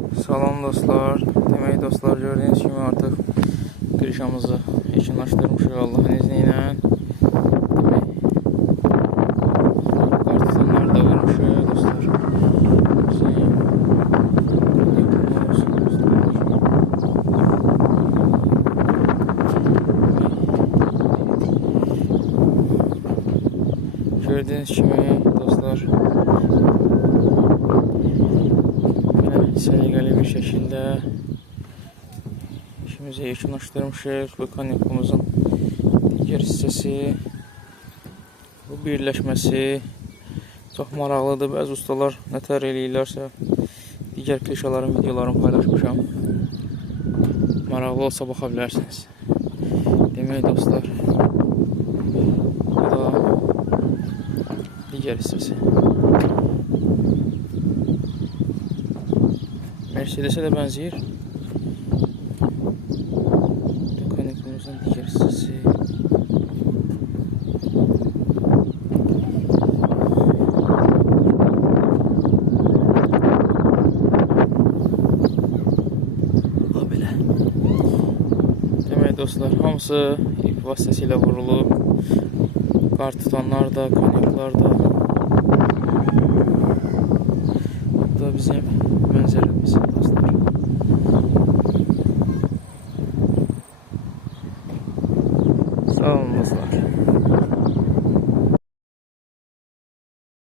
Salam dostlar. Demək dostlar, gördüyünüz kimi artıq qrişamızı yekunlaşdırmışıq Allahın izni ilə. Demək, kartonları da vurmuşuq dostlar. Gördüyünüz kimi dostlar, səliqəli bir şəkildə işimizi yekunlaşdırmışıq. Bu kanyapımızın digər hissəsi, bu birləşməsi çox maraqlıdır. Bəzi ustalar nətər eləyirlərsə, digər klişaların videolarını paylaşmışam. Maraqlı olsa baxa bilərsiniz. Demək dostlar, bu da digər hissəsi. Mercedes'e de benziyor. Mekanikimizin diğer hissesi. Böyle. Demek dostlar, hamısı ip vasıtasıyla vurulub. Kart tutanlar da, kanyaklar da. Bu da bizim mənzərəmiz dostlar. Sağ olun dostlar.